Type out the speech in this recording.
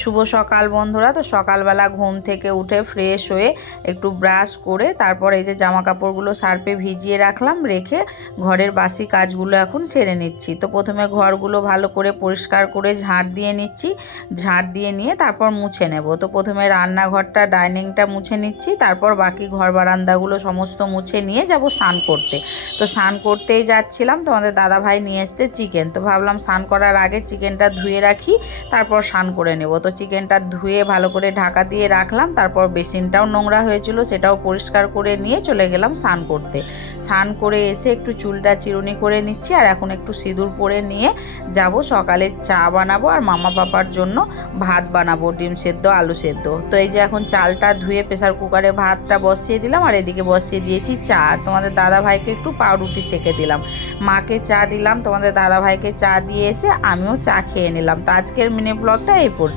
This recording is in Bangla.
শুভ সকাল বন্ধুরা। তো সকালবেলা ঘুম থেকে উঠে ফ্রেশ হয়ে একটু ব্রাশ করে তারপর এই যে জামা কাপড়গুলো সার্ফে ভিজিয়ে রাখলাম, রেখে ঘরের বাসি কাজগুলো এখন সেরে নিচ্ছি। তো প্রথমে ঘরগুলো ভালো করে পরিষ্কার করে ঝাঁট দিয়ে নিচ্ছি, ঝাঁট দিয়ে নিয়ে তারপর মুছে নেব। তো প্রথমে রান্নাঘরটা ডাইনিংটা মুছে নিচ্ছি, তারপর বাকি ঘর বারান্দাগুলো সমস্ত মুছে নিয়ে যাব স্নান করতে। তো স্নান করতেই যাচ্ছিলাম, তো আমাদের দাদাভাই নিয়ে এসছে চিকেন। তো ভাবলাম স্নান করার আগে চিকেনটা ধুয়ে রাখি, তারপর স্নান করে নেব। তো চিকেনটা ধুয়ে ভালো করে ঢাকা দিয়ে রাখলাম, তারপর বেসিনটাও নোংরা হয়েছিল সেটাও পরিষ্কার করে নিয়ে চলে গেলাম স্নান করতে। স্নান করে এসে একটু চুলটা চিরুনি করে নিচ্ছি, আর এখন একটু সিঁদুর পরে নিয়ে যাব সকালে চা বানাবো আর মামা পাপার জন্য ভাত বানাবো, ডিম সেদ্ধ আলু সেদ্ধ। তো এই যে এখন চালটা ধুয়ে প্রেসার কুকারে ভাতটা বসিয়ে দিলাম, আর এদিকে বসিয়ে দিয়েছি চা। আর তোমাদের দাদা ভাইকে একটু পাউরুটি সেকে দিলাম, মাকে চা দিলাম, তোমাদের দাদা ভাইকে চা দিয়ে এসে আমিও চা খেয়ে নিলাম। তো আজকের মিনি ব্লগটা এই পর্যন্ত।